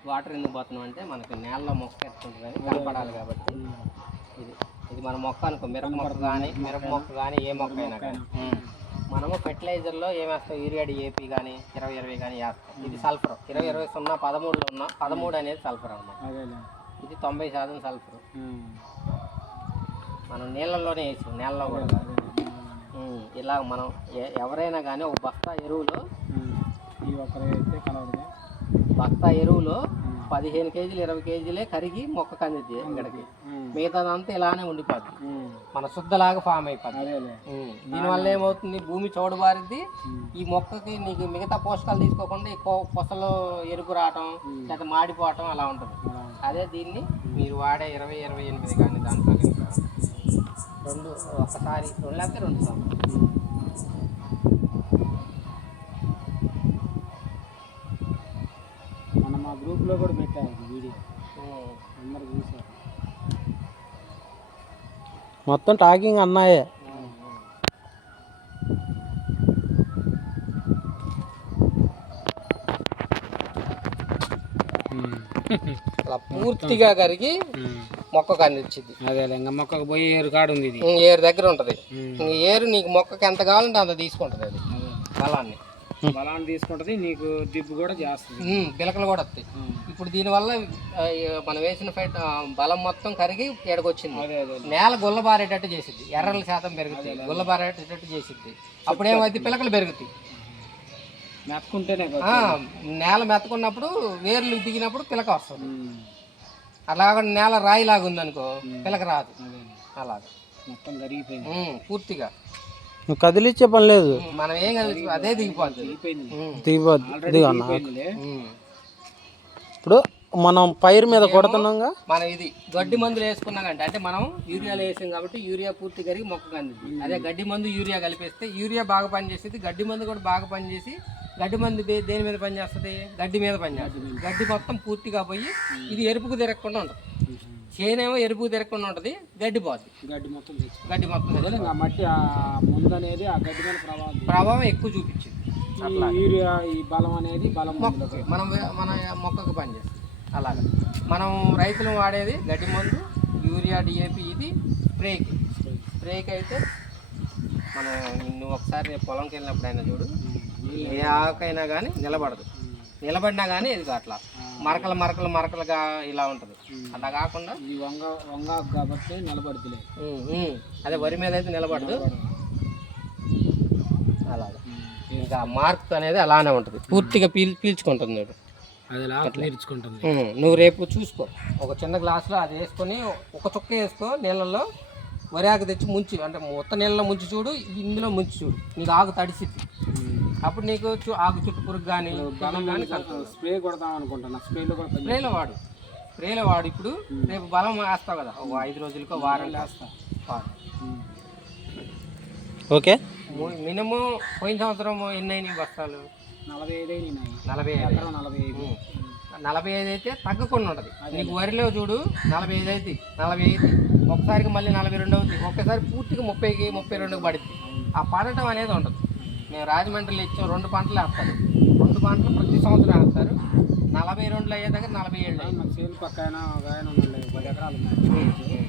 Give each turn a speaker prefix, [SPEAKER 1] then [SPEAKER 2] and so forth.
[SPEAKER 1] Water ఎందుకు పోతున్నాం అంటే మనకి నేలలో మొక్క ఎత్తుకుంటుంది కనపడాలి కాబట్టి ఇది ఇది మన మొక్క అనుకో మిరప మొక్క కానీ ఏ మొక్క అయినా కానీ మనము ఫెర్టిలైజర్లో ఏమేస్తాం యూరియా డిఏపి కానీ 20-20 కానీ వేస్తాం. ఇది సల్ఫర్ 20-20 13లో ఉన్న 13 అనేది సల్ఫర్ అన్నమాట. ఇది 90% సల్ఫర్. మనం నీళ్ళల్లోనే వేసాం, నేలలో కూడా. ఇలా మనం ఎవరైనా కానీ ఒక బస్తా ఎరువులో బస్తా ఎరువులో 15 కేజీలు 20 కేజీలే కరిగి మొక్క కందిద్ది ఇక్కడికి. మిగతాదంతా ఇలానే ఉండిపోద్ది, మన శుద్ధలాగా ఫామ్ అయిపోద్ది. దీనివల్ల ఏమవుతుంది, భూమి చౌడుబారిద్ది. ఈ మొక్కకి నీకు మిగతా పోషకాలు తీసుకోకుండా ఎక్కువ పొసలు ఎరుపు రావటం లేదా మాడిపోవటం అలా ఉంటుంది. అదే దీన్ని మీరు వాడే 20-28 కానీ దాంట్లో ఒకసారి 2 లేకపోతే 2 సార్లు
[SPEAKER 2] మనం మా గ్రూప్లో కూడా పెట్టాము వీడియో, అందరు చూసారు. మొత్తం టాకింగ్ అన్నాయే.
[SPEAKER 1] అలా పూర్తిగా కరిగి మొక్కకు అందించింది.
[SPEAKER 2] అదే ఇంకా మొక్కకు పోయి ఏరు కాడు ఉంది, ఇది
[SPEAKER 1] ఏరు దగ్గర ఉంటుంది. ఏరు నీకు మొక్కకి ఎంత కావాలంటే అంత తీసుకుంటుంది. అది బలాన్ని
[SPEAKER 2] తీసుకుంటుంది, నీకు దిబ్బు కూడా చేస్తుంది,
[SPEAKER 1] పిలకలు కూడా వస్తాయి. ఇప్పుడు దీనివల్ల మనం వేసిన బలం మొత్తం కరిగి ఎడకొచ్చింది. నేల గుల్లబారేటట్టు చేసిద్ది, ఎర్రల శాతం పెరుగుతాయి, గుల్లబారేటట్టు చేసిద్ది. అప్పుడేమైతే పిలకలు పెరుగుతాయి.
[SPEAKER 2] మెత్తుకుంటేనే
[SPEAKER 1] నేల మెత్తుకున్నప్పుడు వేర్లు దిగినప్పుడు పిలక వస్తుంది. అలాగ నేల రాయిలాగా ఉందనుకో పిలక రాదు. అలాగ
[SPEAKER 2] మొత్తం కరిగిపోయింది
[SPEAKER 1] పూర్తిగా.
[SPEAKER 2] నువ్వు కదిలిచ్చే పని లేదు,
[SPEAKER 1] మనం ఏం కదిలి అదే దిగిపోద్ది.
[SPEAKER 2] ఇప్పుడు మనం పైరు మీద కొడుతున్నాంగా,
[SPEAKER 1] మనం ఇది గడ్డి మందులు వేసుకున్నాకంటే అంటే మనం యూరియాలో వేసాం కాబట్టి యూరియా పూర్తి కరిగి మొక్క అందింది. అదే గడ్డి మందు యూరియా కలిపేస్తే యూరియా బాగా పనిచేస్తుంది, గడ్డి మందు కూడా బాగా పనిచేసి గడ్డి మందు దేని మీద పనిచేస్తుంది, గడ్డి మీద పనిచేస్తుంది. గడ్డి మొత్తం పూర్తిగా పోయి ఇది ఎరుపుకు తిరగకుండా ఉంటుంది. చేనేమో ఎరుపుకు తిరగకుండా ఉంటుంది, గడ్డి పోద్ది.
[SPEAKER 2] గడ్డి మొత్తం మట్టి ముందు అనేది ఆ గడ్డి మీద
[SPEAKER 1] ప్రభావం ఎక్కువ చూపించింది.
[SPEAKER 2] యూరియా ఈ బలం అనేది బలం
[SPEAKER 1] మొక్కకి మన మొక్కకు పనిచేస్తుంది. అలాగా మనం రైతులు వాడేది గడ్డి మందు యూరియా డిఏపి. ఇది స్ప్రేకి అయితే మనం నువ్వు ఒకసారి రేపు పొలంకి వెళ్ళినప్పుడు అయినా చూడు, ఏ ఆకైనా కానీ నిలబడినా కానీ ఇది అట్లా మరకలుగా ఇలా ఉంటుంది. అలా కాకుండా
[SPEAKER 2] వంగ కాబట్టి నిలబడుతుంది.
[SPEAKER 1] అదే వరి మీద అయితే నిలబడదు. అలాగా ఇంకా మార్క్ అనేది అలానే ఉంటుంది, పూర్తిగా పీల్చుకుంటుంది. నువ్వు రేపు చూసుకో, ఒక చిన్న గ్లాసులో అది వేసుకొని ఒక చుక్క వేసుకో నీళ్ళల్లో, వరి ఆకు తెచ్చి ముంచి అంటే మొత్తం నీళ్ళలో ముంచి చూడు, ఇందులో ముంచి చూడు, నీకు ఆకు తడిసిద్ది. అప్పుడు నీకు ఆకు చుట్టు పురుగు కానీ
[SPEAKER 2] స్ప్రే కొడదాం అనుకుంటున్నా.
[SPEAKER 1] స్ప్రేలో వాడు ఇప్పుడు రేపు బలం వేస్తావు కదా, ఒక 5 రోజులకో వారం వేస్తా.
[SPEAKER 2] ఓకే,
[SPEAKER 1] మినిమం పోయిన సంవత్సరం ఎన్ని అయినాయి బస్తాలు? 45 అయితే తగ్గకుండా ఉంటుంది. నీకు వరిలో చూడు 45 అవుతుంది, 40 ఒకసారికి మళ్ళీ 42 అవుతుంది, ఒక్కసారి పూర్తిగా 30కి 32కి పడుతుంది. ఆ పడటం అనేది ఉండదు. మేము రాజమండ్రిలో ఇచ్చాం, 2 పంటలు వేస్తారు. 2 పంటలు ప్రతి సంవత్సరం వేస్తారు. 42 అయ్యే దగ్గర 47
[SPEAKER 2] పక్కన 10 ఎకరాలు